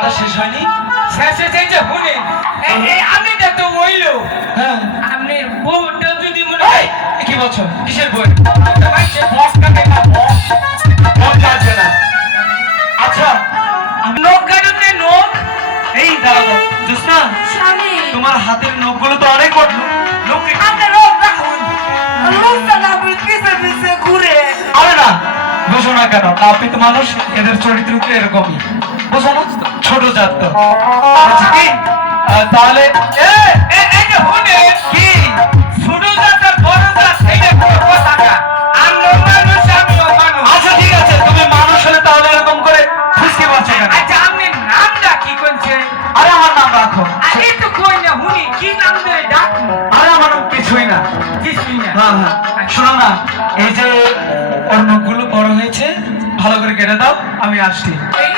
কাটা শেষ হয়নি? শেষে সেই যে শুনে আমি তো বইলো হ্যাঁ আপনি বউটা যদি মনে এই, এ কি বলছো? কিসের বই? হয় বস কাটে না মন কাটবে না। আচ্ছা নখ কাটতে নখ এই দাঁড়াও জোসনা, স্বামী তোমার হাতের নখগুলো তো অনেক বড়। নখ আপনি রোগ রাখুন লোকটা না পিছে পিছে ঘুরে আরে না, বুঝো না কেন? আপনি তো মানুষ, এদের চরিত্র তো এরকমই, বুঝো না? ছোট জাত তো। আচ্ছা কি তাহলে এই যে শুনে কি ছোট জাত আর বড় জাত এইটা কোনো কথা না আমরা মানুষ আমিও মানুষ আচ্ছা ঠিক আছে, তুমি মানুষ হলে তাহলে এরকম করে ফুসকে বলছো কেন? আচ্ছা আপনি নামটা কি করছেন আরে আমার নাম রাখো। আরে তো কই না শুনি কি নাম ধরে ডাকুন আরে আমার নাম কিছুই না। কিছুই না হ্যাঁ হ্যাঁ, শোনো না, এই যে ওর নখগুলো বড় হয়েছে, ভালো করে কেটে দাও, আমি আসছি।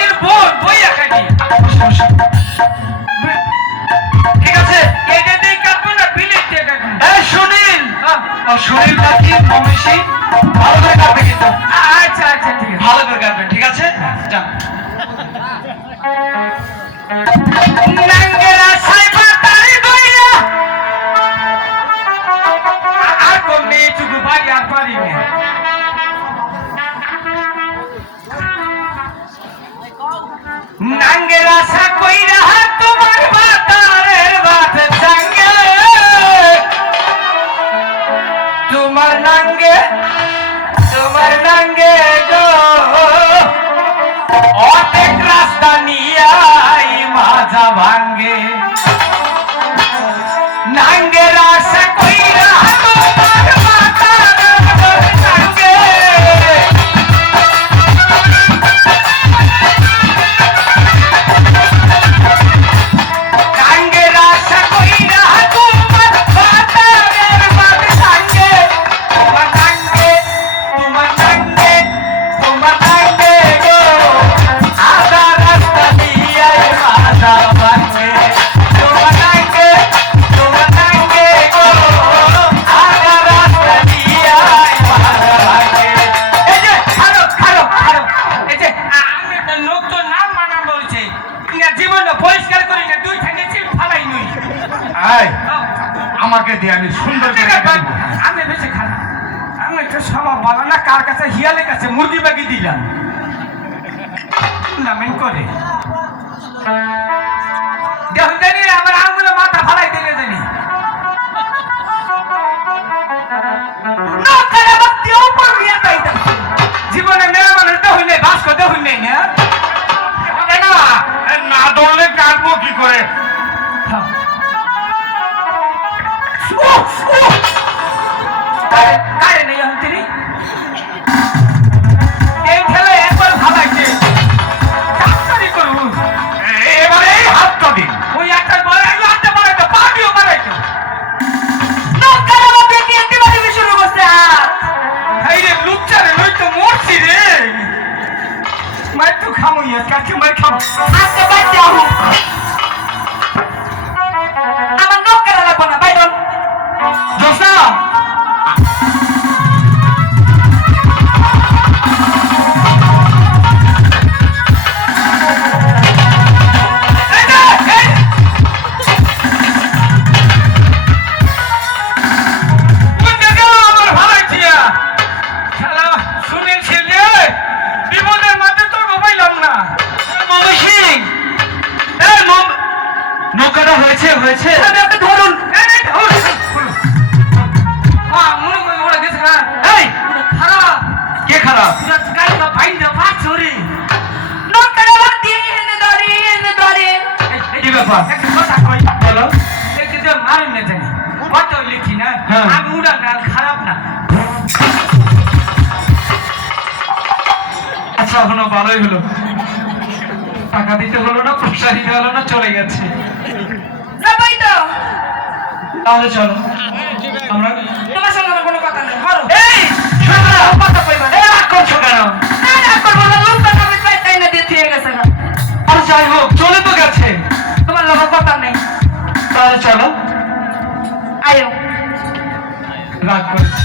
এর বই বইয়া কাটি সমস্যা নেই। ঠিক আছে। এটা দিয়ে কাটবো না বিলেট দিয়ে কাটবো এই সুনীল, হ্যাঁ। ও সুনীল নাকি মমেশি, ভালো করে কাটবে কিন্তু, আচ্ছা আচ্ছা ঠিক আছে ভালো করে কাটবেন, ঠিক আছে? যান। নাঙ্গেরা সাইবা তারি বইরা আর কোন মেয়েটুকু বাড়ি আর পারি না নাঙ্গের আশা কইরা তোমার বাতারের বাত সঙ্গে তোমার নাঙ্গে গো অর্ধেক রাস্তা নিয়ে আই মাজা ভাঙ্গে নাঙ্গের আশা কইরা তোমার বাতারের বাত সঙ্গে নাঙ্গের আশা কইরা তোমার বাতারের বাত সঙ্গে তোমার নাঙ্গে গো আধা রাস্তা দিয়ে মাজা ভাঙ্গে তোমার নাঙ্গে গো আধা রাস্তা দিয়ে মাজা ভাঙ্গে এই যে খারো এই যে আমি একটা লোক তো নাম মানা বলছে না জীবনটা পরিষ্কার করি না দুই ঠান্ডে চিপ ফালাই নই আয় আমাকে দিয়ে আমি সুন্দর করে কাটবো। আমি বেশি খারাপ আমি একটু স্বভাব ভালো না কার কাছে হিয়ালের কাছে মুরগি বাগি দিলাম নামেন করে দেখুন জানি আমার আঙুলে মাথা ফালাই দিলে জানি জীবনে মেয়ে মানুষ তো হইলে বাস করতে হইলে না না দৌড়লে কাটবো কি করে? কারে নেই এখন তিনি এই খেলে একবার ভাবাইছে ডাক্তারি করুন এবারে এই হাতটা দিন। ওই একটা বড় একটা বাড়াইতো পাটিও বাড়াইতো শুরু করছে এই রে লুচ্চারে লই তো মরছি রে মাই তো খামো কাছে মাই খামো আজকে বাচ্চা আমার নখ কাটা লাগবো না বাইরন জোসনা, কোন জায়গা আমার ভাবাইছিয়া শালা শুনে ছেলে বিপদের মাঝে তো গোবাইলাম না মমেশি, নৌকাটা হয়েছে হয়েছে। আমি ওকে ধরুন এই ধরুন মনে করে ওরা গেছে না এই খারাপ কে খারাপ? গাড়িটা ভাইন্দা ভাত ছড়ি নখ কাটা বাদ দিয়ে এনে ধরে কি ব্যাপার? একটা কথা কই বলো। একটু তো মারুন না জানি কত লিখি না হ্যাঁ। আমি উড়া না খারাপ না আচ্ছা এখনো ভালোই হলো, টাকা দিতে হলো না, প্রসারিত হলো না, চলে গেছে। যাবই তো তাহলে চলো আমরা। তোমার সঙ্গে আমার কোনো কথা নেই হরো এই শোনো না, কথা কইবা এই রাগ করছো কেন? না করবো না লোকটা আমি পাইতাই না দিয়ে দিয়ে গেছে না আর যাই হোক, চলে তো গেছে, তোমার লোকের কথা নেই তাহলে চলো। আয়ো রাগ করেছি।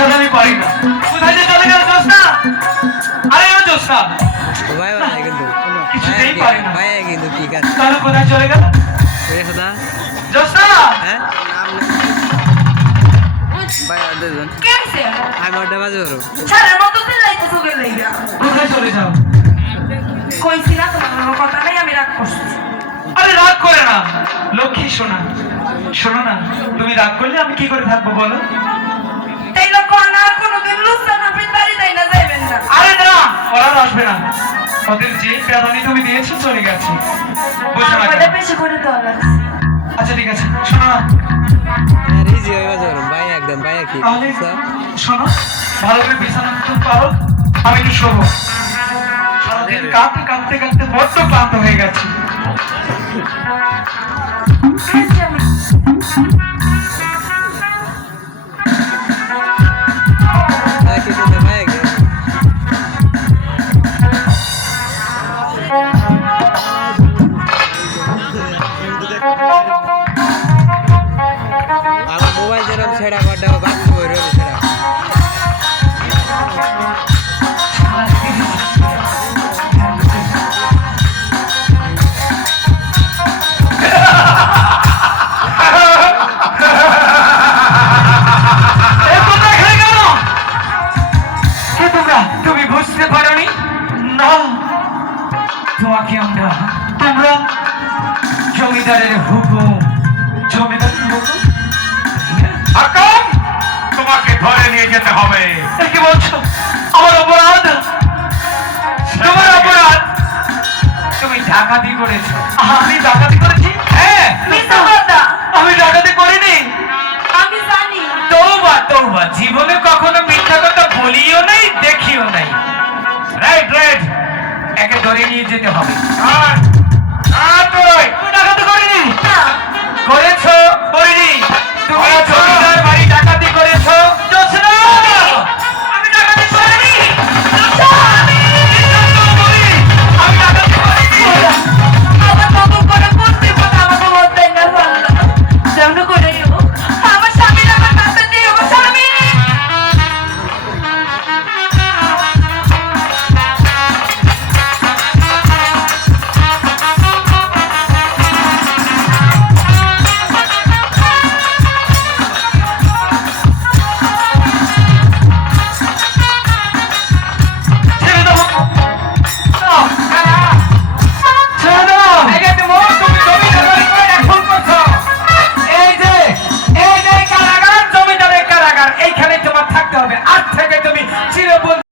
সাথে আমি পারি না। কোথায় যে চলে গেল জোসনা? আরে ও জোসনা, ভাই ভাই কিন্তু কিছুতেই পারি না। ভাই কিন্তু ঠিক আছে তাহলে কোথায় চলে গেল ওরে খোদা জোসনা? হ্যাঁ ভাই আর দুজন কেমছে আমি ওটা বাজে করো ছাড়ার মতো চিল্লাইতে চোখের লাইগা কোথায় চলে যাও? কইছি না তোমার কোনো কথা নাই আমি রাগ করছি আরে রাগ করে না লক্ষ্মী, শোনা শোনো না, তুমি রাগ করলে আমি কি করে থাকবো বলো? তাই লোক না কোনোদিন লুসান আপনি বাড়ি যাই না যাইবেন না আরে না, ওরা আর আসবে না। ওদের যে প্রাধান্য তুমি দিয়েছো চলে গেছে, বুঝো না আমাদের কেন? বেশি করে দেওয়া লাগছে আচ্ছা ঠিক আছে, শোনো না, রিজি হয়ে বাজে করো ভাই একদম ভাই কি তাহলে শোনো, ভালো করে বিছানা মতো পারো, আমি একটু শোবো। সারাদিন কাঁদতে কাঁদতে কাঁদতে বড্ড ক্লান্ত হয়ে গেছি। আচ্ছা, আমি ভাই কি শুনতে ভাই একদম আমার মোবাইল যেরকম ছেড়া বাড্ডা বাচ্চা বই রয়েছে ছেড়া এ তোমরা এখানে কেন? কে তোমরা? তুমি বুঝতে পারোনি? না, তোমাকে তোমরা জমিদারের হুকুম, জমিদারের হুকুম? হাকাম, তোমাকে ধরে নিয়ে যেতে হবে। এ কি বলছো? আমার অপরাধ, তোমার অপরাধ। তুমি ডাকাতি করেছো। আমি ডাকাতি করেছি? হ্যাঁ, মিথ্যা কথা আমি ডাকাতি করিনি। আমি জানি তৌবা তৌবা, জীবনে কখনো মিথ্যা কথা বলিও নাই, দেখিও নাই। রাইট রাইট, একে ধরে নিয়ে যেতে হবে। আর আর তুই তুমি ডাকাতি করিনি? না করেছো? করিনি? তুমি করেছো। জমিদার বাড়ি ডাকাতি করেছো?